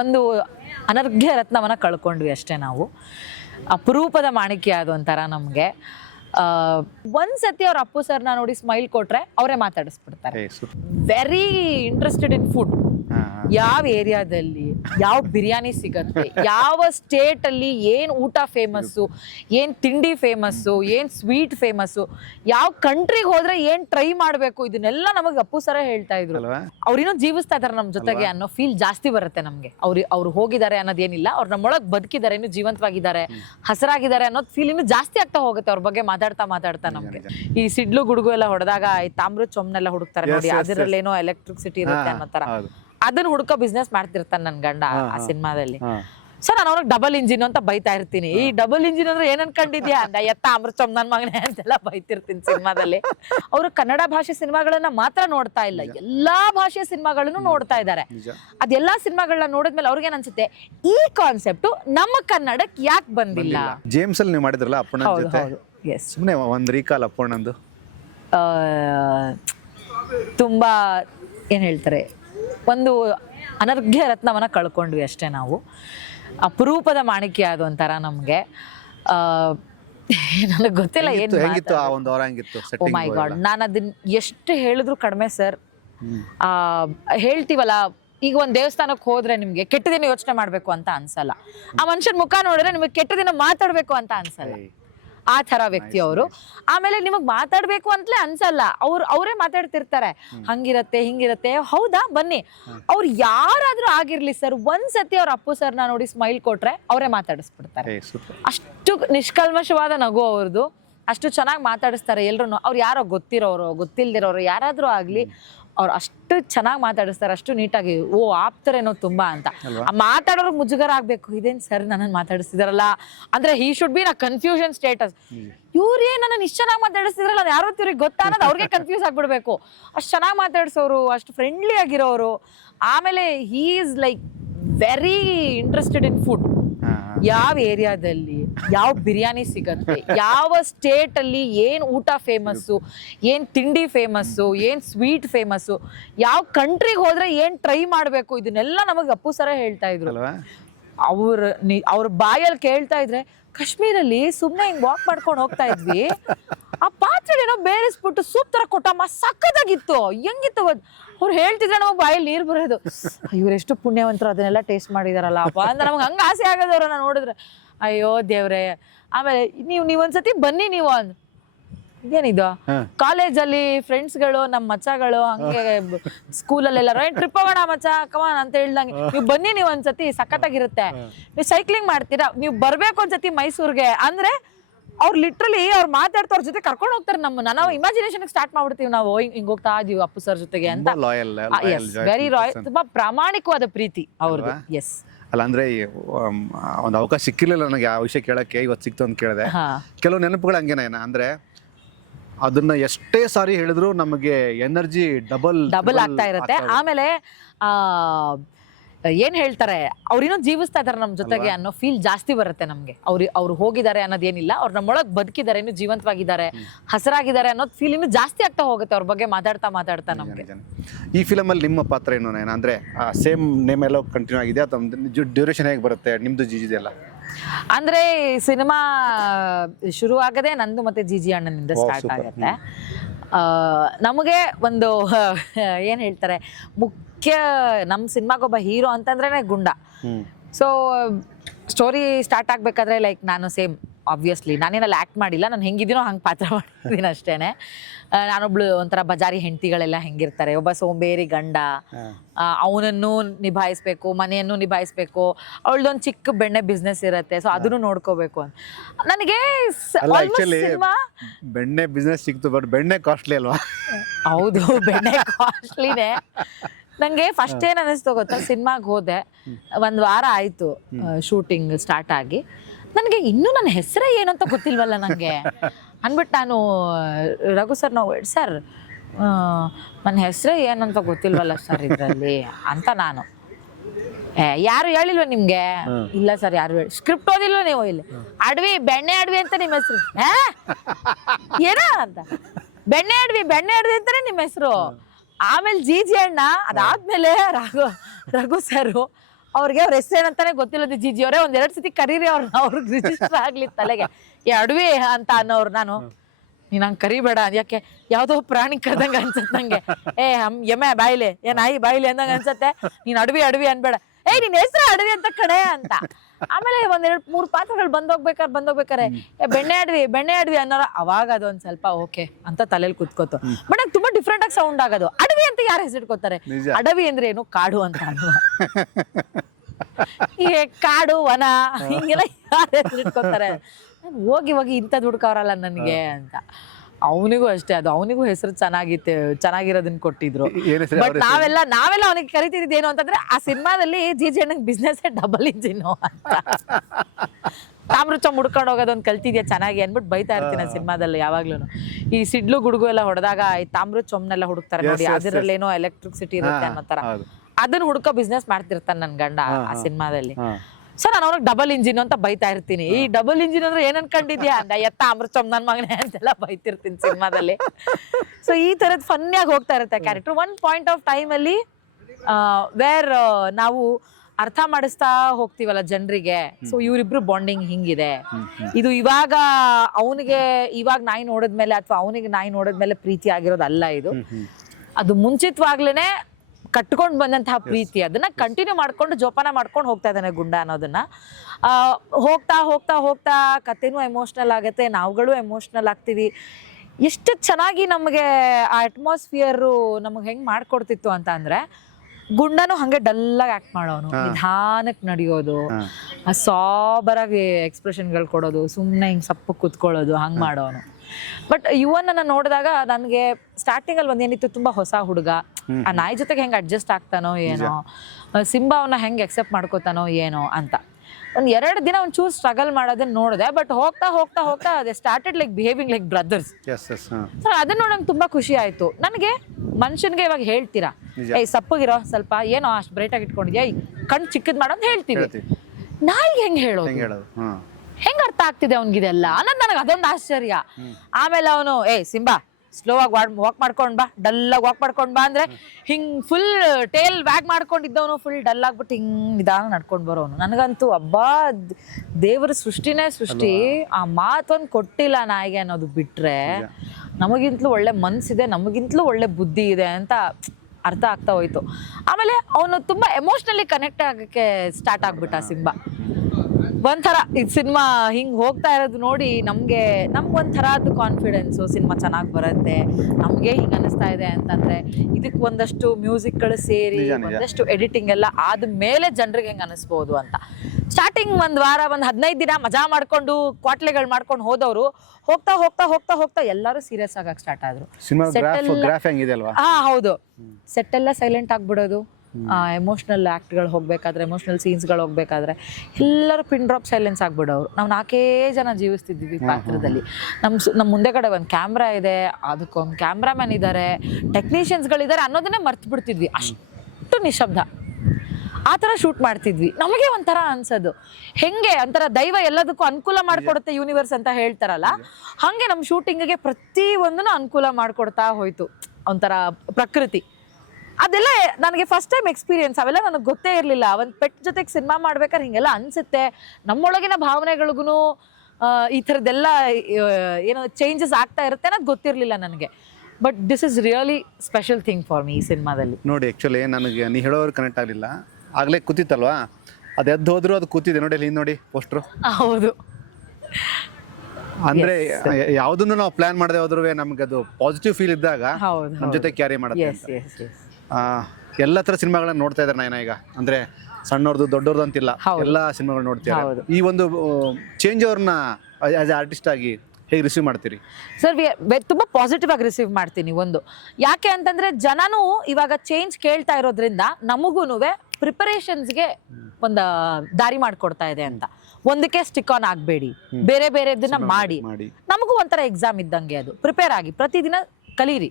ಒಂದು ಅನರ್ಘ್ಯ ರತ್ನವನ್ನ ಕಳ್ಕೊಂಡ್ವಿ ಅಷ್ಟೇ ನಾವು. ಅಪರೂಪದ ಮಾಣಿಕ್ಯ ಅದು ಒಂಥರ ನಮಗೆ. ಒಂದ್ಸತಿ ಅವ್ರ ಅಪ್ಪು ಸರ್ನ ನೋಡಿ ಸ್ಮೈಲ್ ಕೊಟ್ರೆ ಅವರೇ ಮಾತಾಡಿಸ್ಬಿಡ್ತಾರೆ. ವೆರಿ ಇಂಟ್ರೆಸ್ಟೆಡ್ ಇನ್ ಫುಡ್ ಯಾವ ಏರಿಯಾದಲ್ಲಿ ಯಾವ ಬಿರಿಯಾನಿ ಸಿಗತ್ತೆ ಯಾವ ಸ್ಟೇಟ್ ಅಲ್ಲಿ ಏನ್ ಊಟ ಫೇಮಸ್ಸು ಏನ್ ತಿಂಡಿ ಫೇಮಸ್ಸು ಏನ್ ಸ್ವೀಟ್ ಫೇಮಸ್ಸು ಯಾವ ಕಂಟ್ರಿಗೆ ಹೋದ್ರೆ ಏನ್ ಟ್ರೈ ಮಾಡ್ಬೇಕು ಇದನ್ನೆಲ್ಲ ನಮಗೆ ಅಪ್ಪು ಸರ ಹೇಳ್ತಾ ಇದ್ರು. ಅವ್ರಿನ್ನೂ ಜೀವಿಸ್ತಾ ಇದಾರೆ ನಮ್ ಜೊತೆಗೆ ಅನ್ನೋ ಫೀಲ್ ಜಾಸ್ತಿ ಬರುತ್ತೆ ನಮ್ಗೆ. ಅವ್ರು ಅವ್ರು ಹೋಗಿದ್ದಾರೆ ಅನ್ನೋದೇನಿಲ್ಲ ಅವ್ರು ನಮ್ಮೊಳಗ್ ಬದುಕಿದ್ದಾರೆ ಇನ್ನು ಜೀವಂತವಾಗಿದ್ದಾರೆ ಹಸರಾಗಿದ್ದಾರೆ ಅನ್ನೋದು ಫೀಲ್ ಇನ್ನು ಜಾಸ್ತಿ ಆಗ್ತಾ ಹೋಗುತ್ತೆ ಅವ್ರ ಬಗ್ಗೆ ಮಾತಾಡ್ತಾ ಮಾತಾಡ್ತಾ ನಮ್ಗೆ. ಈ ಸಿಡ್ಲು ಗುಡುಗು ಎಲ್ಲ ಹೊಡೆದಾಗ ಈ ತಾಮ್ರ ಚೊಮ್ನೆಲ್ಲ ಹುಡುಕ್ತಾರೆ ನೋಡಿ ಅದರಲ್ಲೇನೋ ಅದ್ರಲ್ಲಿ ಏನೋ ಎಲೆಕ್ಟ್ರಿಸಿಟಿ ಇರುತ್ತೆ ಅನ್ನೋ ತರ. ಅದನ್ನ ಹುಡ್ಕೋ ಬಿಸ್ನೆಸ್ ಮಾಡ್ತಿರ್ತಾನೆ ನನ್ ಗಂಡ ಆ ಸಿನಿಮಾದಲ್ಲಿ. ಸೊ ನಾನು ಅವ್ರಿಗೆ ಡಬಲ್ ಇಂಜಿನ್ ಅಂತ ಬೈತಾ ಇರ್ತೀನಿ. ಈ ಡಬಲ್ ಇಂಜಿನ್ ಅಂದ್ರೆ ಏನ್ ಅನ್ಕೊಂಡಿದ್ಯಾ? ಅಂದ ಎತ್ತ ಅಮೃತಮ್ ನನ್ ಮಗನೇ ಅಂತೆಲ್ಲ ಬೈತಿರ್ತೀನಿ ಸಿನಿಮಾದಲ್ಲಿ. ಅವರು ಕನ್ನಡ ಭಾಷೆ ಸಿನಿಮಾಗಳನ್ನ ಮಾತ್ರ ನೋಡ್ತಾ ಇಲ್ಲ. ಎಲ್ಲಾ ಭಾಷೆಯ ಸಿನಿಮಾಗಳನ್ನು ನೋಡ್ತಾ ಇದ್ದಾರೆ. ಅದೆಲ್ಲಾ ಸಿನಿಮಾಗಳನ್ನ ನೋಡಿದ್ಮೇಲೆ ಅವ್ರಿಗೆ ಅನ್ಸುತ್ತೆ ಈ ಕಾನ್ಸೆಪ್ಟ್ ನಮ್ಮ ಕನ್ನಡಕ್ಕೆ ಯಾಕೆ ಬಂದಿಲ್ಲ? ಜೇಮ್ಸ್ ಅಲ್ಲಿ ನೀವು ಮಾಡಿದ್ರಲ್ಲ ಅಪ್ಪಣ್ಣ ಜೊತೆ? ಸುಮ್ಮನೆ ಒಂದ್ ರೀಕಾಲ್ ಅಪ್ಪಣ್ಣಂದು. ತುಂಬಾ ಏನ್ ಹೇಳ್ತಾರೆ ಒಂದು ಅನರ್ಘ್ಯ ರತ್ನವನ್ನ ಕಳ್ಕೊಂಡ್ವಿ ಅಷ್ಟೇ ನಾವು. ಅಪರೂಪದ ಮಾಣಿಕ್ಯ ಅದು ಒಂಥರ ನಮಗೆ. ನನಗೆ ಗೊತ್ತಿಲ್ಲ ಏನು ಓ ಮೈ ಗಾಡ್ ನಾನು ಅದನ್ನ ಎಷ್ಟು ಹೇಳಿದ್ರು ಕಡಿಮೆ ಸರ್ ಆ ಹೇಳ್ತೀವಲ್ಲ ಈಗ ಒಂದು ದೇವಸ್ಥಾನಕ್ಕೆ ಹೋದ್ರೆ ನಿಮಗೆ ಕೆಟ್ಟ ದಿನ ಯೋಚನೆ ಮಾಡಬೇಕು ಅಂತ ಅನ್ಸಲ್ಲ. ಆ ಮನುಷ್ಯನ ಮುಖ ನೋಡಿದ್ರೆ ನಿಮಗೆ ಕೆಟ್ಟ ದಿನ ಮಾತಾಡ್ಬೇಕು ಅಂತ ಅನ್ಸಲ್ಲ. ಆ ತರ ವ್ಯಕ್ತಿ ಅವರು ಆಮೇಲೆ ನಿಮಗ್ ಮಾತಾಡ್ಬೇಕು ಅಂತಲೇ ಅನ್ಸಲ್ಲ. ಅವ್ರು ಅವರೇ ಮಾತಾಡ್ತಿರ್ತಾರೆ. ಹಂಗಿರತ್ತೆ ಹಿಂಗಿರತ್ತೆ. ಹೌದಾ? ಬನ್ನಿ. ಅವ್ರು ಯಾರಾದ್ರೂ ಆಗಿರ್ಲಿ ಸರ್ ಒಂದ್ಸತಿ ಅವ್ರ ಅಪ್ಪು ಸರ್ನ ನೋಡಿ ಸ್ಮೈಲ್ ಕೊಟ್ರೆ ಅವರೇ ಮಾತಾಡಿಸ್ಬಿಡ್ತಾರೆ. ಅಷ್ಟು ನಿಷ್ಕಲ್ಮಶವಾದ ನಗು ಅವ್ರದ್ದು ಅಷ್ಟು ಚೆನ್ನಾಗಿ ಮಾತಾಡಿಸ್ತಾರೆ ಎಲ್ರು ಅವ್ರು ಯಾರೋ ಗೊತ್ತಿರೋರು ಗೊತ್ತಿಲ್ದಿರೋರು ಯಾರಾದ್ರೂ ಆಗ್ಲಿ ಅವ್ರು ಅಷ್ಟು ಚೆನ್ನಾಗಿ ಮಾತಾಡಿಸ್ತಾರೆ ಅಷ್ಟು ನೀಟಾಗಿ ಓ ಆಪ್ತರೇನೋ ತುಂಬಾ ಅಂತ. ಮಾತಾಡೋರು ಮುಜುಗರ ಆಗ್ಬೇಕು. ಇದೇನು ಸರ್ ನನ್ನನ್ನು ಮಾತಾಡಿಸ್ತಿದಾರಲ್ಲ? ಅಂದ್ರೆ ಹಿ ಶುಡ್ ಬಿ ನಾ ಕನ್ಫ್ಯೂಷನ್ ಸ್ಟೇಟಸ್ ಇವ್ರೇ ನನ್ನ ಇಷ್ಟು ಚೆನ್ನಾಗಿ ಮಾತಾಡಿಸ್ತಿದ್ರಲ್ಲ ಅದು ಯಾರೋ ಇವ್ರಿಗೆ ಗೊತ್ತಾ ಅನ್ನೋದು ಅವ್ರಿಗೆ ಕನ್ಫ್ಯೂಸ್ ಆಗ್ಬಿಡ್ಬೇಕು. ಅಷ್ಟು ಚೆನ್ನಾಗಿ ಮಾತಾಡ್ಸೋರು ಅಷ್ಟು ಫ್ರೆಂಡ್ಲಿ ಆಗಿರೋರು. ಆಮೇಲೆ he is like very interested in food ಯಾವ ಏರಿಯಾದಲ್ಲಿ ಯಾವ ಬಿರಿಯಾನಿ ಸಿಗತ್ತೆ ಯಾವ ಸ್ಟೇಟ್ ಅಲ್ಲಿ ಏನ್ ಊಟ ಫೇಮಸ್ಸು ಏನ್ ತಿಂಡಿ ಫೇಮಸ್ಸು ಏನ್ ಸ್ವೀಟ್ ಫೇಮಸ್ಸು ಯಾವ ಕಂಟ್ರಿಗೆ ಹೋದ್ರೆ ಏನ್ ಟ್ರೈ ಮಾಡ್ಬೇಕು ಇದನ್ನೆಲ್ಲ ನಮಗೆ ಅಪ್ಪು ಸರ ಹೇಳ್ತಾ ಇದ್ರು. ಅವ್ರ ಅವ್ರ ಬಾಯಲ್ಲಿ ಕೇಳ್ತಾ ಇದ್ರೆ ಕಾಶ್ಮೀರಲ್ಲಿ ಸುಮ್ಮನೆ ಹಿಂಗೆ ವಾಕ್ ಮಾಡ್ಕೊಂಡು ಹೋಗ್ತಾ ಇದ್ವಿ. ಆ ಪಾತ್ರೆ ಏನೋ ಬೇರೆಸ್ಬಿಟ್ಟು ಸೂಪ್ ತರ ಕೊಟ್ಟಮ್ಮ ಸಕ್ಕದಾಗಿತ್ತು ಹೆಂಗಿತ್ತು ಗೊತ್- ಅವ್ರು ಹೇಳ್ತಿದ್ರೆ ನಮಗೆ ಬಾಯಲ್ಲಿ ನೀರು ಬರೋದು. ಇವರೆಷ್ಟು ಪುಣ್ಯವಂತರು ಅದನ್ನೆಲ್ಲ ಟೇಸ್ಟ್ ಮಾಡಿದಾರಲ್ಲ ಅಪ್ಪ ಅಂದ್ರೆ ನಮ್ಗೆ ಹಂಗೆ ಆಸೆ ಆಗೋದವ್ರನ್ನ ನೋಡಿದ್ರೆ. ಅಯ್ಯೋ ದೇವ್ರೆ. ಆಮೇಲೆ ನೀವು ನೀವೊಂದ್ಸತಿ ಬನ್ನಿ ನೀವು ಅಂದ್ ಇದೇನಿದು? ಅಲ್ಲಿ ಫ್ರೆಂಡ್ಸ್ಗಳು ನಮ್ ಮಚ್ಚಗಳು ಹಂಗೆ ಸ್ಕೂಲಲ್ಲೆಲ್ಲ ಟ್ರಿಪ್ ಹೋಗೋಣ ಮಚ್ಚ ಕಮಾನ್ ಅಂತ ಹೇಳ್ದಂಗೆ. ನೀವು ಬನ್ನಿ ನೀವು ಒಂದ್ಸತಿ ಸಖತ್ತಾಗಿರುತ್ತೆ. ನೀವು ಸೈಕ್ಲಿಂಗ್ ಮಾಡ್ತೀರಾ? ನೀವು ಬರ್ಬೇಕು ಒಂದ್ಸತಿ ಮೈಸೂರ್ಗೆ. ಅಂದ್ರೆ ಅವ್ರು ಲಿಟ್ರಲಿ ಅವ್ರು ಮಾತಾಡ್ತಾ ಅವ್ರ ಜೊತೆ ಕರ್ಕೊಂಡು ಹೋಗ್ತಾರೆ ನಮ್ಮನ್ನ. ನಾವು ಇಮ್ಯಾಜಿನೇಷನ್ ಸ್ಟಾರ್ಟ್ ಮಾಡ್ಬಿಡ್ತೀವಿ ನಾವು. ಹಿಂಗ್ ಹಿಂಗ್ ಹೋಗ್ತಾ ಇದೀವಿ ಅಪ್ಪು ಸರ್ ಜೊತೆಗೆ ಅಂತ. ಲಾಯಲ್ ಎಸ್ ವೆರಿ ರಾಯಲ್ ತುಂಬಾ ಪ್ರಾಮಾಣಿಕವಾದ ಪ್ರೀತಿ ಅವ್ರದ್ದು ಎಸ್ ಅಲ್ಲ ಅಂದ್ರೆ ಒಂದು ಅವಕಾಶ ಸಿಕ್ಕಿರ್ಲಿಲ್ಲ ನನಗೆ ಆ ವಿಷಯ ಕೇಳಕ್ಕೆ. ಇವತ್ತು ಸಿಕ್ತು ಅಂತ ಕೇಳಿದೆ. ಕೆಲವು ನೆನಪುಗಳು ಹಂಗೇನ ಅಂದ್ರೆ ಅದನ್ನ ಎಷ್ಟೇ ಸಾರಿ ಹೇಳಿದ್ರು ನಮಗೆ ಎನರ್ಜಿ ಡಬಲ್ ಡಬಲ್ ಆಗ್ತಾ ಇರುತ್ತೆ. ಆಮೇಲೆ ಆ ಏನ್ ಹೇಳ್ತಾರೆ ಅವ್ರಿನ್ನೂ ಜೀವಿಸ್ತಾ ಇದಾರೆ ನಮ್ ಜೊತೆಗೆ ಅನ್ನೋ ಫೀಲ್ ಜಾಸ್ತಿ ಬರುತ್ತೆ ನಮ್ಗೆ. ಅವ್ರು ಅವ್ರು ಹೋಗಿದ್ದಾರೆ ಅನ್ನೋದೇನಿಲ್ಲ ಅವ್ರು ನಮ್ಮೊಳಗ್ ಬದುಕಿದ್ದಾರೆ ಇನ್ನು ಜೀವಂತವಾಗಿದ್ದಾರೆ ಹಸರಾಗಿದ್ದಾರೆ ಅನ್ನೋದು ಫೀಲ್ ಇನ್ನು ಜಾಸ್ತಿ ಆಗ್ತಾ ಹೋಗುತ್ತೆ ಅವ್ರ ಬಗ್ಗೆ ಮಾತಾಡ್ತಾ ಮಾತಾಡ್ತಾ ನಮ್ಗೆ. ಈ ಫಿಲಮ್ ಅಲ್ಲಿ ನಿಮ್ಮ ಪಾತ್ರ ಏನು? ಅಂದ್ರೆ ಸೇಮ್ ನೇಮ್ ಎಲ್ಲ ಕಂಟಿನ್ಯೂ ಆಗಿದೆ ಅಥವಾ ಡ್ಯೂರೇಷನ್ ಹೇಗೆ ಬರುತ್ತೆ? ನಿಮ್ದು ಜಿಜಿದೆಲ್ಲ ಅಂದ್ರೆ ಸಿನಿಮಾ ಶುರು ಆಗದೆ ನಂದು ಮತ್ತೆ ಜಿಜಿ ಅಣ್ಣನಿಂದ ಸ್ಟಾರ್ಟ್. ಆಗುತ್ತೆ. ಆ, ನಮಗೆ ಒಂದು ಏನ್ ಹೇಳ್ತಾರೆ ಮುಖ್ಯ ನಮ್ಮ ಸಿನಿಮಾಗೊಬ್ಬ ಹೀರೋ ಅಂತಂದ್ರೆ ಗುಂಡ. ಸೊ ಸ್ಟೋರಿ ಸ್ಟಾರ್ಟ್ ಆಗ್ಬೇಕಾದ್ರೆ ಲೈಕ್ ನಾನು ಸೇಮ್ ಆಬ್ವಿಯಸ್ಲಿ ನಾನೇನಲ್ಲಿ ಆ್ಯಕ್ಟ್ ಮಾಡಿಲ್ಲ ನಾನು ಹೆಂಗಿದ್ದೀನೋ ಹಂಗೆ ಪಾತ್ರ ಮಾಡಿದ್ದೀನಿ ಅಷ್ಟೇ ನಾನೊಬ್ಳು ಒಂಥರ ಬಜಾರಿ ಹೆಂಡತಿಗಳೆಲ್ಲ ಹೆಂಗಿರ್ತಾರೆ. ಒಬ್ಬ ಸೋಂಬೇರಿ ಗಂಡ ಅವನನ್ನು ನಿಭಾಯಿಸ್ಬೇಕು ಮನೆಯನ್ನು ನಿಭಾಯಿಸ್ಬೇಕು. ಅವಳದೊಂದು ಚಿಕ್ಕ ಬೆಣ್ಣೆ ಬಿಸ್ನೆಸ್ ಇರುತ್ತೆ. ಸೊ ಅದನ್ನು ನೋಡ್ಕೋಬೇಕು ಅಂತ. ನನಗೆ ಬೆಣ್ಣೆ ಬಿಸ್ನೆಸ್ ಸಿಕ್ತು ಬಟ್ ಬೆಣ್ಣೆ ಕಾಸ್ಟ್ಲಿ ಅಲ್ವಾ? ಹೌದು ಬೆಣ್ಣೆ ಕಾಸ್ಟ್ಲಿನೇ ನಂಗೆ ಫಸ್ಟ್ ಏನ್ ಅನಿಸ್ತು ಗೊತ್ತಾ? ಸಿನಿಮಾಗೆ ಹೋದೆ. ಒಂದ್ ವಾರ ಆಯ್ತು ಶೂಟಿಂಗ್ ಸ್ಟಾರ್ಟ್ ಆಗಿ. ನನಗೆ ಇನ್ನೂ ನನ್ನ ಹೆಸರೇ ಏನು ಅಂತ ಗೊತ್ತಿಲ್ವಲ್ಲ ನನಗೆ? ಅಂದ್ಬಿಟ್ಟು ನಾನು ರಘು ಸರ್ ನಾವು ಸರ್ ನನ್ನ ಹೆಸರೇ ಏನಂತ ಗೊತ್ತಿಲ್ವಲ್ಲ ಸರ್ ಇದರಲ್ಲಿ? ಅಂತ ನಾನು. ಏ ಯಾರು ಹೇಳಿಲ್ವ ನಿಮ್ಗೆ? ಇಲ್ಲ ಸರ್ ಯಾರು ಹೇಳಿ ಸ್ಕ್ರಿಪ್ಟ್ ಓದಿಲ್ವ ನೀವು ಇಲ್ಲಿ? ಅಡವಿ ಬೆಣ್ಣೆ ಅಡವಿ ಅಂತ ನಿಮ್ಮ ಹೆಸರು. ಏನ ಅಂತ. ಬೆಣ್ಣೆ ಅಡವಿ ಬೆಣ್ಣೆ ಅಡ್ವಿ ಅಂತಾನೆ ನಿಮ್ಮ ಹೆಸರು. ಆಮೇಲೆ ಜಿ ಜಿ ಅಣ್ಣ ಅದಾದ್ಮೇಲೆ ರಘು ರಘು ಸರ್ ಅವ್ರಿಗೆ ಅವ್ರ ಹೆಸರೇನಂತಾನೆ ಗೊತ್ತಿಲ್ಲದೆ ಜಿಜಿ ಅವರೇ ಒಂದ್ ಎರಡ್ ಸತಿ ಕರೀರಿ ಅವ್ರನ್ನ ಅವ್ರಿಗೆ ರಿಜಿಸ್ಟರ್ ಆಗ್ಲಿ ತಲೆಗೆ. ಎಡವಿ ಅಡವಿ ಅಂತ ಅನ್ನೋರು ನಾನು. ನೀನ್ ಹಂಗ್ ಕರಿಬೇಡ ಯಾಕೆ? ಯಾವ್ದೋ ಪ್ರಾಣಿ ಕರ್ದಂಗ ಅನ್ಸತ್ ನಂಗೆ. ಏ ಹಮ್ ಎಮ್ಮೆ ಬಾಯ್ಲೆ. ಏ ನಾಯಿ ಬಾಯ್ಲೆ ಅಂದಂಗ ಅನ್ಸತ್ತೆ. ನೀನ್ ಅಡವಿ ಅಡವಿ ಅನ್ಬೇಡ. ಏ ನಿನ್ ಹೆಸರು ಅಡವಿ ಅಂತ ಕಡೆ ಅಂತ. ಆಮೇಲೆ ಒಂದೆರಡು ಮೂರು ಪಾತ್ರಗಳು ಬಂದೋಗ್ಬೇಕಾರೆ ಬಂದೋಗ್ಬೇಕಾರೆ ಏ ಬೆಣ್ಣೆ ಅಡವಿ ಬೆಣ್ಣೆ ಅಡವಿ ಅನ್ನೋರ ಅವಾಗ ಅದೊಂದ್ ಸ್ವಲ್ಪ ಓಕೆ ಅಂತ ತಲೆಯಲ್ಲಿ ಕುತ್ಕೋತು. ಬಟ್ ಅದ್ ತುಂಬಾ ಡಿಫ್ರೆಂಟ್ ಆಗಿ ಸೌಂಡ್ ಆಗೋದು. ಅಡವಿ ಅಂತ ಯಾರು ಹೆಸರಿಟ್ಕೋತಾರೆ ಅಡವಿ ಅಂದ್ರೆ ಏನು? ಕಾಡು ಅಂತ ಅಲ್ವಾ? ಈ ಕಾಡು ವನ ಹಿಂಗೆಲ್ಲ ಯಾರು ಹೆಸರಿಟ್ಕೋತಾರೆ ಹೋಗಿ ಹೋಗಿ ಇಂಥದ್ದು ಹುಡ್ಕವ್ರಲ್ಲ ನನಗೆ ಅಂತ. ಅವನಿಗೂ ಅಷ್ಟೇ ಅದು ಅವನಿಗೂ ಹೆಸರು ಚೆನ್ನಾಗಿತ್ತು ಚೆನ್ನಾಗಿರೋದನ್ನ ಕೊಟ್ಟಿದ್ರು. ಬಟ್ ನಾವೆಲ್ಲ ನಾವೆಲ್ಲ ಅವನಿಗೆ ಕರಿತಿದ್ದು ಏನು ಅಂತಂದ್ರೆ ಆ ಸಿನಿಮಾದಲ್ಲಿ ಜಿ ಜಿ ಅಣ್ಣಗೆ ಬಿಸ್ನೆಸ್ ಡಬಲ್ ಇಂಜಿನ್ ತಾಮ್ರಚ ಮುಡ್ಕೊಂಡು ಹೋಗೋದೊಂದು ಕಲ್ತಿದ್ಯಾ ಚೆನ್ನಾಗಿ ಅನ್ಬಿಟ್ಟು ಬೈತಾ ಇರ್ತೀನಿ ಆ ಸಿನಿಮಾದಲ್ಲಿ ಯಾವಾಗ್ಲೂ ಈ ಸಿಡ್ಲು ಗುಡುಗು ಎಲ್ಲ ಹೊಡೆದಾಗ ಈ ತಾಮ್ರ ಚೊಮ್ನೆಲ್ಲ ಹುಡುಕ್ತಾರೆ ನೋಡಿ ಅದರಲ್ಲಿ ಏನೋ ಎಲೆಕ್ಟ್ರಿಸಿಟಿ ಇರುತ್ತೆ ಅನ್ನೋ ತರ. ಅದನ್ನ ಹುಡುಕೋ ಬಿಸ್ನೆಸ್ ಮಾಡ್ತಿರ್ತಾನೆ ನನ್ ಗಂಡ ಆ. ಸಿನಿಮಾದಲ್ಲಿ. ಸೊ ನಾನು ಅವ್ರಿಗೆ ಡಬಲ್ ಇಂಜಿನ್ ಅಂತ ಬೈತಾ ಇರ್ತೀನಿ. ಈ ಡಬಲ್ ಇಂಜಿನ್ ಅಂದ್ರೆ ಏನ್ ಅನ್ಕೊಂಡಿದ್ಯಾ ಅಂದ ಎತ್ತ ಅಮೃತಮ್ ನನ್ ಮಗನೇ ಅಂತೆಲ್ಲ ಬೈತಿರ್ತೀನಿ ಸಿನಿಮಾದಲ್ಲಿ. ಸೊ ಈ ತರದ್ ಫನ್ಯಾಗಿ ಹೋಗ್ತಾ ಇರುತ್ತೆ character one point of time ಅಲ್ಲಿ ವೇರ್ ನಾವು ಅರ್ಥ ಮಾಡಿಸ್ತಾ ಹೋಗ್ತೀವಲ್ಲ ಜನರಿಗೆ. ಸೊ ಇವರಿಬ್ರು ಬಾಂಡಿಂಗ್ ಹಿಂಗಿದೆ. ಇದು ಇವಾಗ ಅವನಿಗೆ ಇವಾಗ ನಾಯಿ ನೋಡಿದ್ಮೇಲೆ ಅಥವಾ ಅವನಿಗೆ ನಾಯಿ ನೋಡಿದ್ಮೇಲೆ ಪ್ರೀತಿ ಆಗಿರೋದಲ್ಲ ಇದು. ಅದು ಮುಂಚಿತವಾಗ್ಲೇನೆ ಕಟ್ಕೊಂಡು ಬಂದಂತಹ ಪ್ರೀತಿ ಅದನ್ನ ಕಂಟಿನ್ಯೂ ಮಾಡ್ಕೊಂಡು ಜೋಪಾನ ಮಾಡ್ಕೊಂಡು ಹೋಗ್ತಾ ಇದ್ದಾನೆ ಗುಂಡ ಅನ್ನೋದನ್ನ. ಆ, ಹೋಗ್ತಾ ಹೋಗ್ತಾ ಹೋಗ್ತಾ ಕತೆನೂ ಎಮೋಷ್ನಲ್ ಆಗುತ್ತೆ ನಾವುಗಳು ಎಮೋಷ್ನಲ್ ಆಗ್ತೀವಿ. ಎಷ್ಟು ಚೆನ್ನಾಗಿ ನಮಗೆ ಆ ಅಟ್ಮಾಸ್ಫಿಯರು ನಮಗೆ ಹೆಂಗ್ ಮಾಡ್ಕೊಡ್ತಿತ್ತು ಅಂತ ಅಂದ್ರೆ ಗುಂಡನು ಹಂಗೆ ಡಲ್ಲಾಗಿ ಆಕ್ಟ್ ಮಾಡೋನು ನಿಧಾನಕ್ಕೆ ನಡೆಯೋದು ಸಾಬರಾಗಿ ಎಕ್ಸ್ಪ್ರೆಷನ್ಗಳು ಕೊಡೋದು ಸುಮ್ಮನೆ ಹಿಂಗೆ ಸಪ್ಪು ಕುತ್ಕೊಳ್ಳೋದು ಹಂಗೆ ಮಾಡೋನು. ಬಟ್ ಯುವನನ್ನ ನೋಡಿದಾಗ ನನಗೆ ಸ್ಟಾರ್ಟಿಂಗಲ್ಲಿ ಒಂದೇನಿತ್ತು ತುಂಬಾ ಹೊಸ ಹುಡುಗ. ಆ ನಾಯಿ ಜೊತೆಗೆ ಹೆಂಗೆ ಅಡ್ಜಸ್ಟ್ ಆಗ್ತಾನೋ ಏನೋ ಸಿಂಬಾವನ್ನ ಸಿಂಬಾ ಅವನ್ನ ಹೆಂಗೆ ಅಕ್ಸೆಪ್ಟ್ ಮಾಡ್ಕೋತಾನೋ ಏನೋ ಅಂತ. ಒಂದು ಎರಡು ದಿನ ಒಂಚೂರು ಸ್ಟ್ರಗಲ್ ಮಾಡೋದನ್ನ ನೋಡಿದೆ ಬಟ್ ಹೋಗ್ತಾ ಹೋಗ್ತಾ ಹೋಗ್ತಾ ಅದೇ started like behaving like brothers so ಅದನ್ನ ನೋಡಂಗೆ ತುಂಬಾ ಖುಷಿ ಆಯ್ತು. ನನಗೆ ಮನುಷ್ಯನ್ಗೆ ಇವಾಗ ಹೇಳ್ತೀರಾ. ಏಯ್ ಸಪ್ಪಗಿರೋ ಸ್ವಲ್ಪ ಏನೋ ಅಷ್ಟು ಬ್ರೈಟಾಗಿ ಇಟ್ಕೊಂಡಿದ್ಯಾ? ಈ ಕಣ್ ಚಿಕ್ಕದ್ ಮಾಡೋ ಅಂತ ಹೇಳ್ತೀವಿ. ನಾಯಿ ನಾಯಿಗೆ ಹೆಂಗ್ ಹೇಳೋದು? ಹೆಂಗ್ ಅರ್ಥ ಆಗ್ತಿದೆ ಅವ್ನಿಗಿದೆಲ್ಲ ಅನ್ನೋದು ನನಗೆ ಅದೊಂದು ಆಶ್ಚರ್ಯ. ಆಮೇಲೆ ಅವನು ಏ ಸಿಂಬಾ ಸ್ಲೋ ಆಗಿ ವಾಕ್ ಮಾಡ್ಕೊಂಡ್ ಬಾ ಡಲ್ಲಾಗಿ ವಾಕ್ ಮಾಡ್ಕೊಂಡ್ ಬಾ ಅಂದ್ರೆ ಹಿಂಗ್ ಫುಲ್ ಟೇಲ್ ವ್ಯಾಗ್ ಮಾಡ್ಕೊಂಡಿದ್ದವನು ಫುಲ್ ಡಲ್ ಆಗ್ಬಿಟ್ಟು ಹಿಂಗ್ ನಿಧಾನ ನಡ್ಕೊಂಡ್ ಬರೋನು. ನನಗಂತೂ ಅಬ್ಬಾ ದೇವರ ಸೃಷ್ಟಿನೇ ಸೃಷ್ಟಿ. ಆ ಮಾತೊಂದು ಕೊಟ್ಟಿಲ್ಲ ನಾಯಿಗೆ ಅನ್ನೋದು ಬಿಟ್ರೆ ನಮಗಿಂತಲೂ ಒಳ್ಳೆ ಮನ್ಸಿದೆ ನಮಗಿಂತಲೂ ಒಳ್ಳೆ ಬುದ್ಧಿ ಇದೆ ಅಂತ ಅರ್ಥ ಆಗ್ತಾ ಹೋಯ್ತು. ಆಮೇಲೆ ಅವನು ತುಂಬಾ ಎಮೋಷ್ನಲಿ ಕನೆಕ್ಟ್ ಆಗಕ್ಕೆ ಸ್ಟಾರ್ಟ್ ಆಗ್ಬಿಟ್ಟ ಸಿಂಬಾ. ಒಂಥರ ಇದು ಸಿನಿಮಾ ಹಿಂಗ್ ಹೋಗ್ತಾ ಇರೋದು ನೋಡಿ ನಮ್ಗೆ ನಮ್ಗೆ ಅದು ಕಾನ್ಫಿಡೆನ್ಸು ಸಿನಿಮಾ ಚೆನ್ನಾಗಿ ಬರುತ್ತೆ. ನಮ್ಗೆ ಹಿಂಗ್ ಅನಿಸ್ತಾ ಇದೆ ಅಂತಂದ್ರೆ ಇದಕ್ಕೆ ಒಂದಷ್ಟು ಮ್ಯೂಸಿಕ್ಗಳು ಸೇರಿ. ಒಂದಷ್ಟು ಎಡಿಟಿಂಗ್ ಎಲ್ಲ ಆದ್ಮೇಲೆ ಜನರಿಗೆ ಹೆಂಗ್ ಅನಿಸ್ಬೋದು ಅಂತ. ಸ್ಟಾರ್ಟಿಂಗ್ ಒಂದ್ ವಾರ ಒಂದ್ ಹದಿನೈದು ದಿನ ಮಜಾ ಮಾಡ್ಕೊಂಡು ಕ್ವಾಟ್ಲೆಗಳು ಮಾಡ್ಕೊಂಡು ಹೋದವರು ಹೋಗ್ತಾ ಹೋಗ್ತಾ ಹೋಗ್ತಾ ಹೋಗ್ತಾ ಎಲ್ಲರೂ ಸೀರಿಯಸ್ ಆಗಕ್ಕೆ ಸ್ಟಾರ್ಟ್ ಆದ್ರು. ಸೆಟ್ ಎಲ್ಲ- ಹೌದು. ಸೆಟ್ ಎಲ್ಲ ಸೈಲೆಂಟ್ ಆಗ್ಬಿಡೋದು. ಎಮೋಷ್ನಲ್ ಆ್ಯಕ್ಟ್ಗಳು ಹೋಗಬೇಕಾದ್ರೆ ಎಮೋಷ್ನಲ್ ಸೀನ್ಸ್ಗಳು ಹೋಗಬೇಕಾದ್ರೆ ಎಲ್ಲರೂ ಪಿನ್ ಡ್ರಾಪ್ ಸೈಲೆನ್ಸ್ ಆಗ್ಬಿಡೋರು. ನಾವು ನಾಲ್ಕೇ ಜನ ಜೀವಿಸ್ತಿದ್ವಿ ಪಾತ್ರದಲ್ಲಿ. ನಮ್ಮ ನಮ್ಮ ಮುಂದೆ ಕಡೆ ಒಂದು ಕ್ಯಾಮ್ರಾ ಇದೆ ಅದಕ್ಕೊಂದು ಕ್ಯಾಮ್ರಾಮನ್ ಇದ್ದಾರೆ ಟೆಕ್ನಿಷಿಯನ್ಸ್ಗಳಿದ್ದಾರೆ ಅನ್ನೋದನ್ನೇ ಮರ್ತು ಬಿಡ್ತಿದ್ವಿ. ಅಷ್ಟು ನಿಶಬ್ದ ಆ ಥರ ಶೂಟ್ ಮಾಡ್ತಿದ್ವಿ. ನಮಗೆ ಒಂಥರ ಅನ್ಸೋದು. ಹೆಂಗೆ? ಒಂಥರ ದೈವ ಎಲ್ಲದಕ್ಕೂ ಅನುಕೂಲ ಮಾಡಿಕೊಡುತ್ತೆ ಯೂನಿವರ್ಸ್ ಅಂತ ಹೇಳ್ತಾರಲ್ಲ? ಹಾಗೆ. ನಮ್ಮ ಶೂಟಿಂಗಿಗೆ ಪ್ರತಿ ಒಂದನ್ನು ಅನುಕೂಲ ಮಾಡಿಕೊಡ್ತಾ ಹೋಯ್ತು. ಒಂಥರ ಪ್ರಕೃತಿ. ಅದೆಲ್ಲ ನನಗೆ ಫಸ್ಟ್ ಟೈಮ್ ಎಕ್ಸ್ಪೀರಿಯನ್ಸ್ ಅವೆಲ್ಲ ನನಗೆ ಗೊತ್ತೇ ಇರಲಿಲ್ಲ. ಒಂದು ಪೆಟ್ ಜೊತೆಗೆ ಸಿನಿಮಾ ಮಾಡ್ಬೇಕಾದ್ರೆ ಹಿಂಗೆಲ್ಲ ಅನಿಸುತ್ತೆ. ನಮ್ಮೊಳಗಿನ ಭಾವನೆಗಳಿಗೂ ಈ ಥರದ್ದೆಲ್ಲ ಏನೋ ಚೇಂಜಸ್ ಆಗ್ತಾ ಇರುತ್ತೆ ಅನ್ನೋದು ಗೊತ್ತಿರಲಿಲ್ಲ ನನಗೆ. But this is really special thing for me ಈ ಸಿನಿಮಾದಲ್ಲಿ ನೋಡಿ ಆ್ಯಕ್ಚುಲಿ ನನಗೆ ನೀ ಹೇಳೋರು ಕನೆಕ್ಟ್ ಆಗಲಿಲ್ಲ. ಆಗಲೇ ಕೂತಿತ್ತಲ್ವಾ? ಅದು ಎದ್ದು ಹೋದ್ರು ಅದು ಕೂತಿದೆ. ನೋಡಿ ಅಲ್ಲಿ ನೋಡಿ ಪೋಸ್ಟ್ರು ಹೌದು. ಅಂದ್ರೆ ಯಾವುದನ್ನು ನಾವು ಪ್ಲಾನ್ ಮಾಡದೆ ಹೋದ್ರು ನಮ್ಗೆ ಅದು ಪಾಸಿಟಿವ್ ಫೀಲ್ ಇದ್ದಾಗ ನಮ್ಮ ಜೊತೆ ಕ್ಯಾರಿ ಮಾಡುತ್ತೆ ಎಲ್ಲ ತರ ಸಿನಿಮಾಗಳನ್ನ ನೋಡ್ತಾ ಇದ್ದಾರೆ ನಾಯನ ಈಗ. ಅಂದ್ರೆ ಸಣ್ಣವ್ರದ್ದು ದೊಡ್ಡವ್ರದ್ದು ಅಂತಿಲ್ಲ. ಎಲ್ಲ ಸಿನಿಮಾಗಳು ನೋಡ್ತೀವಿ ಈ ಒಂದು ಚೇಂಜ್ ಅವ್ರನ್ನ ಆಸ್ ಎ ಆರ್ಟಿಸ್ಟ್ ಆಗಿ ಹೇಗೆ ರಿಸೀವ್ ಮಾಡ್ತೀರಿ? ಸರ್ ತುಂಬ ಪಾಸಿಟಿವ್ ಆಗಿ ರಿಸೀವ್ ಮಾಡ್ತೀನಿ ಒಂದು. ಯಾಕೆ ಅಂತಂದ್ರೆ ಜನನು ಇವಾಗ ಚೇಂಜ್ ಕೇಳ್ತಾ ಇರೋದ್ರಿಂದ ನಮಗೂನು ಪ್ರಿಪರೇಷನ್ಸ್ಗೆ ಒಂದು ದಾರಿ ಮಾಡ್ಕೊಡ್ತಾ ಇದೆ ಅಂತ. ಒಂದಕ್ಕೆ ಸ್ಟಿಕ್ ಆನ್ ಆಗಬೇಡಿ. ಬೇರೆ ಬೇರೆದನ್ನ ಮಾಡಿ. ಮಾಡಿ. ನಮಗೂ ಒಂಥರ ಎಕ್ಸಾಮ್ ಇದ್ದಂಗೆ ಅದು. ಪ್ರಿಪೇರ್ ಆಗಿ. ಪ್ರತಿದಿನ ಕಲೀರಿ.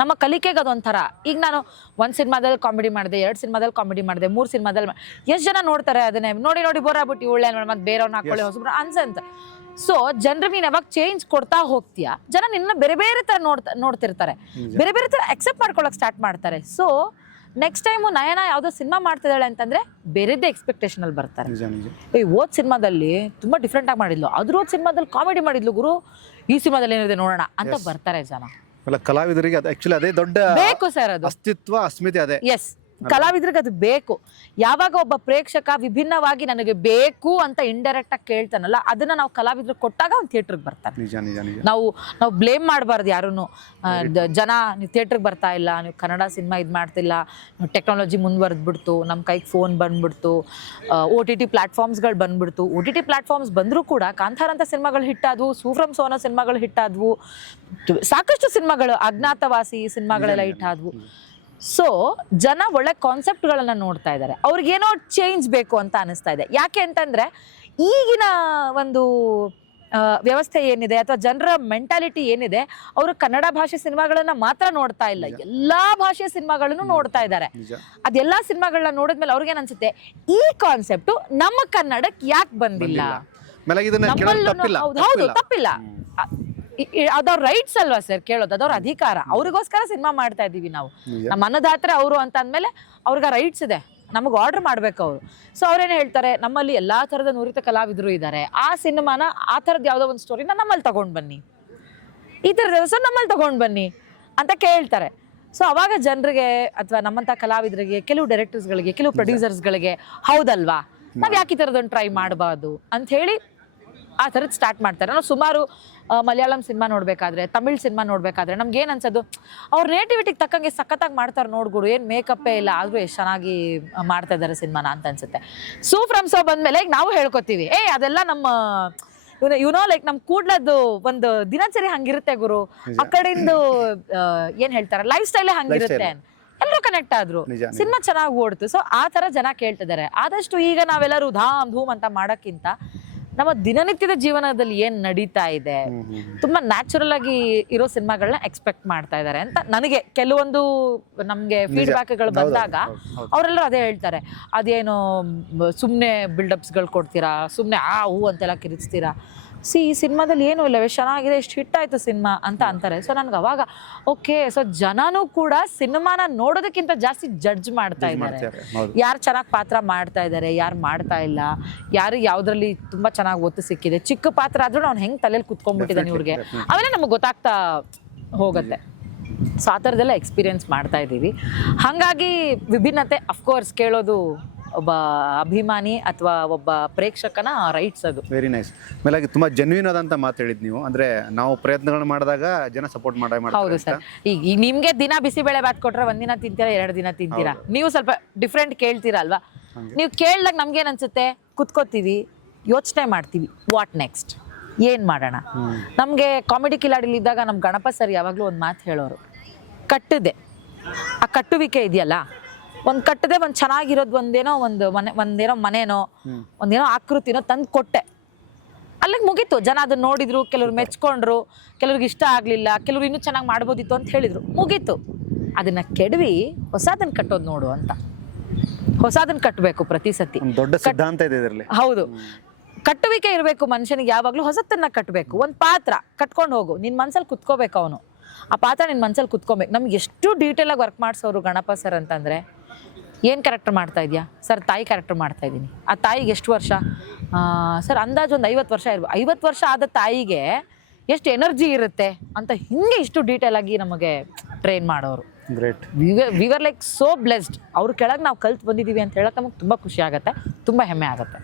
ನಮ್ಮ ಕಲಿಕೆಗೆ ಅದೊಂಥರ. ಈಗ ನಾನು ಒಂದು ಸಿನಿಮಾದಲ್ಲಿ ಕಾಮಿಡಿ ಮಾಡಿದೆ ಎರಡು ಸಿನಿಮಾದಲ್ಲಿ ಕಾಮಿಡಿ ಮಾಡಿದೆ ಮೂರು ಸಿನಿಮಾದಲ್ಲಿ ಎಷ್ಟು ಜನ ನೋಡ್ತಾರೆ ಅದನ್ನೇ? ನೋಡಿ ನೋಡಿ ಬೋರ್ ಆಗ್ಬಿಟ್ಟು ಇವಳೆ ಮತ್ತೆ ಬೇರೆಯವ್ರನ್ನ ಹಾಕೊಳ್ಳಿ ಹೊಸಬ್ರು ಅನ್ಸಂತ ಸೊ ಜನರಿಗೆ ನೀನು ಯಾವಾಗ ಚೇಂಜ್ ಕೊಡ್ತಾ ಹೋಗ್ತೀಯ? ಜನ ನಿನ್ನ ಬೇರೆ ಬೇರೆ ಥರ ನೋಡ್ತಾ ನೋಡ್ತಿರ್ತಾರೆ. ಬೇರೆ ಬೇರೆ ಥರ ಅಕ್ಸೆಪ್ಟ್ ಮಾಡ್ಕೊಳಕ್ ಸ್ಟಾರ್ಟ್ ಮಾಡ್ತಾರೆ. ಸೊ ನೆಕ್ಸ್ಟ್ ಟೈಮು ನಯನ ಯಾವುದೋ ಸಿನಿಮಾ ಮಾಡ್ತಿದ್ದಾಳೆ ಅಂತಂದ್ರೆ ಬೇರೆದೇ ಎಕ್ಸ್ಪೆಕ್ಟೇಷನ್ ಅಲ್ಲಿ ಬರ್ತಾರೆ. ಈ ಓದ್ ಸಿನಿಮಾದಲ್ಲಿ ತುಂಬಾ ಡಿಫ್ರೆಂಟ್ ಆಗಿ ಮಾಡಿದ್ಲು. ಅದ್ರ ಓದ್ ಸಿನಿಮಾದಲ್ಲಿ ಕಾಮಿಡಿ ಮಾಡಿದ್ಲು ಗುರು ಈ ಸಿನಿಮಾದಲ್ಲಿ ಏನಿದೆ ನೋಡೋಣ ಅಂತ ಬರ್ತಾರೆ ಜನ. ಅಲ್ಲ ಕಲಾವಿದರಿಗೆ ಅದು ಆಕ್ಚುಲಿ ಅದೇ ದೊಡ್ಡ ಬೇಕು ಸರ್ ಅದು. ಅಸ್ತಿತ್ವ ಅಸ್ಮಿತೆ ಅದೇ. ಎಸ್ ಕಲಾವಿದ್ರಿಗೆ ಅದು ಬೇಕು. ಯಾವಾಗ ಒಬ್ಬ ಪ್ರೇಕ್ಷಕ ವಿಭಿನ್ನವಾಗಿ ನನಗೆ ಬೇಕು ಅಂತ ಇಂಡೈರೆಕ್ಟ್ ಆಗಿ ಕೇಳ್ತಾನಲ್ಲ ಅದನ್ನ ನಾವು ಕಲಾವಿದ್ರು ಕೊಟ್ಟಾಗ ಅವ್ನು ಥಿಯೇಟ್ರಿಗೆ ಬರ್ತಾರೆ ನಿಜ ನಿಜ ನಿಜ. ನಾವು ನಾವು ಬ್ಲೇಮ್ ಮಾಡಬಾರ್ದು ಯಾರನ್ನು ಜನ ನೀವು ಥಿಯೇಟ್ರಿಗೆ ಬರ್ತಾ ಇಲ್ಲ ನೀವು ಕನ್ನಡ ಸಿನಿಮಾ ಇದು ಮಾಡ್ತಿಲ್ಲ ಟೆಕ್ನಾಲಜಿ ಮುಂದುವರೆದ್ಬಿಡ್ತು ನಮ್ಮ ಕೈಗೆ ಫೋನ್ ಬಂದ್ಬಿಡ್ತು ಓ ಟಿ ಟಿ ಪ್ಲಾಟ್ಫಾರ್ಮ್ಸ್ಗಳು ಬಂದ್ಬಿಡ್ತು. ಓ ಟಿ ಟಿ ಪ್ಲಾಟ್ಫಾರ್ಮ್ಸ್ ಬಂದರೂ ಕೂಡ ಕಾಂತಾರ ಅಂತ ಸಿನಿಮಾಗಳು ಹಿಟ್ಟಾದವು ಸೂಫ್ರಮ್ ಸೋನ ಸಿನಿಮಾಗಳು ಹಿಟ್ಟಾದವು ಸಾಕಷ್ಟು ಸಿನಿಮಾಗಳು ಅಜ್ಞಾತವಾಸಿ ಸಿನಿಮಾಗಳೆಲ್ಲ ಹಿಟ್ಟಾದವು ಸೊ ಜನ ಒಳ್ಳೆ ಕಾನ್ಸೆಪ್ಟ್ಗಳನ್ನ ನೋಡ್ತಾ ಇದ್ದಾರೆ ಅವ್ರಿಗೇನೋ ಚೇಂಜ್ ಬೇಕು ಅಂತ ಅನಿಸ್ತಾ ಇದೆ. ಯಾಕೆ ಅಂತಂದ್ರೆ ಈಗಿನ ಒಂದು ವ್ಯವಸ್ಥೆ ಏನಿದೆ ಅಥವಾ ಜನರ ಮೆಂಟಾಲಿಟಿ ಏನಿದೆ ಅವರು ಕನ್ನಡ ಭಾಷೆ ಸಿನಿಮಾಗಳನ್ನ ಮಾತ್ರ ನೋಡ್ತಾ ಇಲ್ಲ. ಎಲ್ಲಾ ಭಾಷೆ ಸಿನಿಮಾಗಳನ್ನು ನೋಡ್ತಾ ಇದ್ದಾರೆ ಅದೆಲ್ಲಾ ಸಿನಿಮಾಗಳನ್ನ ನೋಡಿದ್ಮೇಲೆ ಅವ್ರಿಗೆ ಅನ್ಸುತ್ತೆ ಈ ಕಾನ್ಸೆಪ್ಟ್ ನಮ್ಮ ಕನ್ನಡಕ್ಕೆ ಯಾಕೆ ಬಂದಿಲ್ಲ? ಹೌದು ತಪ್ಪಿಲ್ಲ. ಅದವ್ರ ರೈಟ್ಸ್ ಅಲ್ವಾ ಸರ್ ಕೇಳೋದು? ಅದವ್ರ ಅಧಿಕಾರ. ಅವ್ರಿಗೋಸ್ಕರ ಸಿನಿಮಾ ಮಾಡ್ತಾ ಇದೀವಿ ನಾವು. ನಮ್ಮ ಅನ್ನದಾತ್ರೆ ಅವರು ಅಂತ ಅಂದ್ಮೇಲೆ ಅವ್ರಿಗೆ ರೈಟ್ಸ್ ಇದೆ. ನಮಗೆ ಆರ್ಡರ್ ಮಾಡ್ಬೇಕು ಅವರು. ಸೊ ಅವ್ರೇನು ಹೇಳ್ತಾರೆ? ನಮ್ಮಲ್ಲಿ ಎಲ್ಲ ಥರದ ನುರಿತ ಕಲಾವಿದರು ಇದ್ದಾರೆ ಆ ಸಿನಿಮಾನ ಆ ಥರದ್ದು ಯಾವುದೋ ಒಂದು ಸ್ಟೋರಿನ ನಮ್ಮಲ್ಲಿ ತಗೊಂಡು ಬನ್ನಿ. ಈ ಥರದ ಸರ್ ನಮ್ಮಲ್ಲಿ ತಗೊಂಡು ಬನ್ನಿ ಅಂತ ಕೇಳ್ತಾರೆ. ಸೊ ಅವಾಗ ಜನರಿಗೆ ಅಥವಾ ನಮ್ಮಂಥ ಕಲಾವಿದರಿಗೆ ಕೆಲವು ಡೈರೆಕ್ಟರ್ಸ್ಗಳಿಗೆ ಕೆಲವು ಪ್ರೊಡ್ಯೂಸರ್ಸ್ಗಳಿಗೆ ಹೌದಲ್ವಾ? ನಾವು ಯಾಕೆ ಈ ಥರದೊಂದು ಟ್ರೈ ಮಾಡಬಾರ್ದು? ಅಂತ ಹೇಳಿ ಆ ಥರದ್ದು ಸ್ಟಾರ್ಟ್ ಮಾಡ್ತಾರೆ. ನಾವು ಸುಮಾರು ಮಲಯಾಳಂ ಸಿನಿಮಾ ನೋಡಬೇಕಾದ್ರೆ ತಮಿಳ್ ಸಿನಿಮಾ ನೋಡಬೇಕಾದ್ರೆ ನಮ್ಗೆ ಏನು ಅನ್ಸೋದು ಅವ್ರ ನೇಟಿವಿಟಿಗೆ ತಕ್ಕಂಗೆ ಸಖತ್ತಾಗಿ ಮಾಡ್ತಾರೆ ನೋಡ್ಗುಡು ಏನು ಮೇಕಪ್ಪೇ ಇಲ್ಲ ಆದರೂ ಎಷ್ಟು ಚೆನ್ನಾಗಿ ಮಾಡ್ತಾ ಇದ್ದಾರೆ ಸಿನಿಮಾನ ಅಂತ ಅನ್ಸುತ್ತೆ. ಸೂ ಫ್ರಮ್ ಸೋ ಬಂದ್ಮೇಲೆ ಈಗ ನಾವು ಹೇಳ್ಕೊತೀವಿ ಏ ಅದೆಲ್ಲ ನಮ್ಮ ಯುನೋ ಲೈಕ್ ನಮ್ಮ ಕೂಡ್ಲದ್ದು ಒಂದು ದಿನಚರಿ ಹಂಗಿರುತ್ತೆ ಗುರು ಆ ಕಡೆಯಿಂದ ಏನ್ ಹೇಳ್ತಾರೆ ಲೈಫ್ ಸ್ಟೈಲೇ ಹಂಗಿರುತ್ತೆ ಎಲ್ಲರೂ ಕನೆಕ್ಟ್ ಆದ್ರು. ಸಿನಿಮಾ ಚೆನ್ನಾಗಿ ಓಡ್ತು. ಸೊ ಆ ತರ ಜನ ಕೇಳ್ತಿದ್ದಾರೆ ಆದಷ್ಟು ಈಗ ನಾವೆಲ್ಲರೂ ಧಾಮ್ ಧೂಮ್ ಅಂತ ಮಾಡಕ್ಕಿಂತ ನಮ್ಮ ದಿನನಿತ್ಯದ ಜೀವನದಲ್ಲಿ ಏನ್ ನಡೀತಾ ಇದೆ. ತುಂಬಾ ನ್ಯಾಚುರಲ್ ಆಗಿ ಇರೋ ಸಿನಿಮಾಗಳನ್ನ ಎಕ್ಸ್ಪೆಕ್ಟ್ ಮಾಡ್ತಾ ಇದ್ದಾರೆ ಅಂತ ನನಗೆ ಕೆಲವೊಂದು ನಮ್ಗೆ ಫೀಡ್ಬ್ಯಾಕ್ಗಳು ಗಳು ಬಂದಾಗ. ಅವರೆಲ್ಲರೂ ಅದೇ ಹೇಳ್ತಾರೆ ಅದೇನು ಸುಮ್ಮನೆ ಬಿಲ್ಡಪ್ಸ್ಗಳು ಕೊಡ್ತೀರಾ ಸುಮ್ನೆ ಆ ಹೂ ಅಂತೆಲ್ಲ ಕಿರಿಚ್ತೀರಾ ಸಿ ಈ ಸಿನಿಮಾದಲ್ಲಿ ಏನೂ ಇಲ್ಲ ಎಷ್ಟು ಚೆನ್ನಾಗಿದೆ ಎಷ್ಟು ಹಿಟ್ ಆಯ್ತು ಸಿನಿಮಾ ಅಂತ ಅಂತಾರೆ. ಸೊ ನನ್ಗೆ ಅವಾಗ ಓಕೆ ಸೊ ಜನನೂ ಕೂಡ ಸಿನಿಮಾನ ನೋಡೋದಕ್ಕಿಂತ ಜಾಸ್ತಿ ಜಡ್ಜ್ ಮಾಡ್ತಾ ಇದ್ದಾರೆ. ಯಾರು ಚೆನ್ನಾಗಿ ಪಾತ್ರ ಮಾಡ್ತಾ ಇದ್ದಾರೆ ಯಾರು ಮಾಡ್ತಾ ಇಲ್ಲ ಯಾರು ಯಾವ್ದ್ರಲ್ಲಿ ತುಂಬಾ ಚೆನ್ನಾಗಿ ಒತ್ತು ಸಿಕ್ಕಿದೆ ಚಿಕ್ಕ ಪಾತ್ರ ಆದ್ರೂ ಅವ್ನು ಹೆಂಗೆ ತಲೆಯಲ್ಲಿ ಕುತ್ಕೊಂಡ್ಬಿಟ್ಟಿದ್ದಾನೆ ಇವ್ರಿಗೆ. ಆಮೇಲೆ ನಮಗೆ ಗೊತ್ತಾಗ್ತಾ ಹೋಗುತ್ತೆ. ಸೊ ಆ ಥರದ್ದೆಲ್ಲ ಎಕ್ಸ್ಪೀರಿಯನ್ಸ್ ಮಾಡ್ತಾ ಇದ್ದೀವಿ. ಹಾಗಾಗಿ ವಿಭಿನ್ನತೆ ಅಫ್ಕೋರ್ಸ್ ಕೇಳೋದು ಒಬ್ಬ ಅಭಿಮಾನಿ ಅಥವಾ ಒಬ್ಬ ಪ್ರೇಕ್ಷಕನ ರೈಟ್ಸ್ ಅದು. ವೆರಿ ನೈಸ್ ಮೇಲಾಗಿ ತುಂಬಾ ಜೆನ್ಯೂನ್ ಆದಂತ ಮಾತು ಹೇಳಿದ್ ನೀವು. ಅಂದ್ರೆ ನಾವು ಪ್ರಯತ್ನಗಳನ್ನ ಮಾಡಿದಾಗ ಜನ ಸಪೋರ್ಟ್ ಮಾಡ ಹೌದು ಸರ್. ಈಗ ಈಗ ನಿಮ್ಗೆ ದಿನ ಬಿಸಿಬೇಳೆ ಬಾತ್ ಕೊಟ್ರೆ ಒಂದಿನ ತಿಂತೀರಾ ಎರಡು ದಿನ ತಿಂತೀರಾ? ನೀವು ಸ್ವಲ್ಪ ಡಿಫ್ರೆಂಟ್ ಕೇಳ್ತೀರಾ ಅಲ್ವಾ? ನೀವು ಕೇಳ್ದಾಗ ನಮ್ಗೇನ್ ಅನ್ಸುತ್ತೆ? ಕುತ್ಕೋತೀವಿ ಯೋಚನೆ ಮಾಡ್ತೀವಿ. ವಾಟ್ ನೆಕ್ಸ್ಟ್ ಏನ್ ಮಾಡೋಣ? ನಮ್ಗೆ ಕಾಮಿಡಿ ಕಿಲಾಡಿಲಿ ಇದ್ದಾಗ ನಮ್ ಗಣಪ ಸರ್ ಯಾವಾಗ್ಲೂ ಒಂದ್ ಮಾತು ಹೇಳೋರು. ಕಟ್ಟದೆ. ಆ ಕಟ್ಟುವಿಕೆ ಇದೆಯಲ್ಲ? ಒಂದ್ ಕಟ್ಟದೆ ಒಂದ್ ಚೆನ್ನಾಗಿರೋದು ಒಂದೇನೋ ಒಂದು ಮನೆ ಒಂದೇನೋ ಮನೆನೋ ಒಂದೇನೋ ಆಕೃತಿನೋ ತಂದು ಕೊಟ್ಟೆ. ಅಲ್ಲಿಗೆ ಮುಗೀತು. ಜನ ಅದನ್ನ ನೋಡಿದ್ರು ಕೆಲವ್ರು ಮೆಚ್ಕೊಂಡ್ರು ಕೆಲವ್ರಿಗೆ ಇಷ್ಟ ಆಗ್ಲಿಲ್ಲ ಕೆಲವ್ರು ಇನ್ನೂ ಚೆನ್ನಾಗಿ ಮಾಡ್ಬೋದಿತ್ತು ಅಂತ ಹೇಳಿದ್ರು. ಮುಗೀತು. ಅದನ್ನ ಕೆಡವಿ ಹೊಸದನ್ನ ಕಟ್ಟೋದು ನೋಡು ಅಂತ. ಹೊಸದನ್ನ ಕಟ್ಟಬೇಕು ಪ್ರತಿ ಸತಿ. ದೊಡ್ಡ ಸಿದ್ಧಾಂತ ಇದೆ ಇದರಲ್ಲಿ. ಹೌದು. ಕಟ್ಟುವಿಕೆ ಇರಬೇಕು ಮನುಷ್ಯನಿಗೆ ಯಾವಾಗಲೂ ಹೊಸತನ್ನ ಕಟ್ಟಬೇಕು ಒಂದು ಪಾತ್ರ ಕಟ್ಕೊಂಡು ಹೋಗು. ನಿನ್ನ ಮನ್ಸಲ್ಲಿ ಕುತ್ಕೋಬೇಕು ಅವನು. ಆ ಪಾತ್ರ ನಿನ್ನ ಮನ್ಸಲ್ಲಿ ಕುತ್ಕೋಬೇಕು. ನಮ್ಗೆ ಎಷ್ಟು ಡೀಟೇಲಾಗಿ ವರ್ಕ್ ಮಾಡಿಸೋರು ಗಣಪ ಸರ್ ಅಂತಂದರೆ ಏನು ಕ್ಯಾರೆಕ್ಟರ್ ಮಾಡ್ತಾ ಇದೆಯಾ? ಸರ್ ತಾಯಿ ಕ್ಯಾರೆಕ್ಟರ್ ಮಾಡ್ತಾ ಇದ್ದೀನಿ. ಆ ತಾಯಿಗೆ ಎಷ್ಟು ವರ್ಷ? ಸರ್ ಅಂದಾಜು ಒಂದು ಐವತ್ತು ವರ್ಷ ಇರ್ಬೋದು ಐವತ್ತು ವರ್ಷ ಆದ ತಾಯಿಗೆ ಎಷ್ಟು ಎನರ್ಜಿ ಇರುತ್ತೆ ಅಂತ ಹಿಂಗೆ ಇಷ್ಟು ಡೀಟೇಲ್ ಆಗಿ ನಮಗೆ ಟ್ರೈನ್ ಮಾಡೋರು. Great weaver like so blessed ಅವ್ರ ಕೆಳಗೆ ನಾವು ಕಲ್ತು ಬಂದಿದ್ದೀವಿ ಅಂತ ಹೇಳಕ್ಕೆ ನಮಗೆ ತುಂಬ ಖುಷಿ ಆಗುತ್ತೆ ತುಂಬ ಹೆಮ್ಮೆ ಆಗುತ್ತೆ.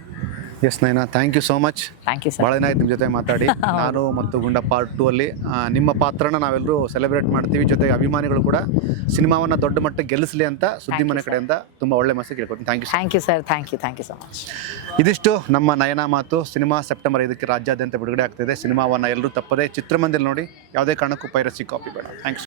Yes Nayana thank you so much thank you ಭಾಳ ದಿನ ಆಯ್ತು ನಿಮ್ಮ ಜೊತೆ ಮಾತಾಡಿ. ನಾನು ಮತ್ತು ಗುಂಡ ಪಾರ್ಟ್ ಟೂ ಅಲ್ಲಿ ನಿಮ್ಮ ಪಾತ್ರನ ನಾವೆಲ್ಲರೂ ಸೆಲೆಬ್ರೇಟ್ ಮಾಡ್ತೀವಿ. ಜೊತೆಗೆ ಅಭಿಮಾನಿಗಳು ಕೂಡ ಸಿನಿಮಾವನ್ನ ದೊಡ್ಡ ಮಟ್ಟಕ್ಕೆ ಗೆಲ್ಲಿಸಲಿ ಅಂತ ಸುದ್ದಿ ಮನೆ ಕಡೆಯಿಂದ ತುಂಬ ಒಳ್ಳೆ ಮನಸ್ಸಿಗೆ ಕೇಳ್ಕೊತೀನಿ thank you thank you sir thank you thank you so much ಇದಿಷ್ಟು ನಮ್ಮ ನಯನ ಮಾತು. ಸಿನಿಮಾ ಸೆಪ್ಟೆಂಬರ್ ಐದಕ್ಕೆ ರಾಜ್ಯಾದ್ಯಂತ ಬಿಡುಗಡೆ ಆಗ್ತಿದೆ. ಸಿನಿಮಾವನ್ನ ಎಲ್ಲರೂ ತಪ್ಪದೆ ಚಿತ್ರಮಂದಿರ ನೋಡಿ ಯಾವುದೇ ಕಾರಣಕ್ಕೂ ಪೈರಸಿ ಕಾಪಿ ಬೇಡ. ಥ್ಯಾಂಕ್ಸ್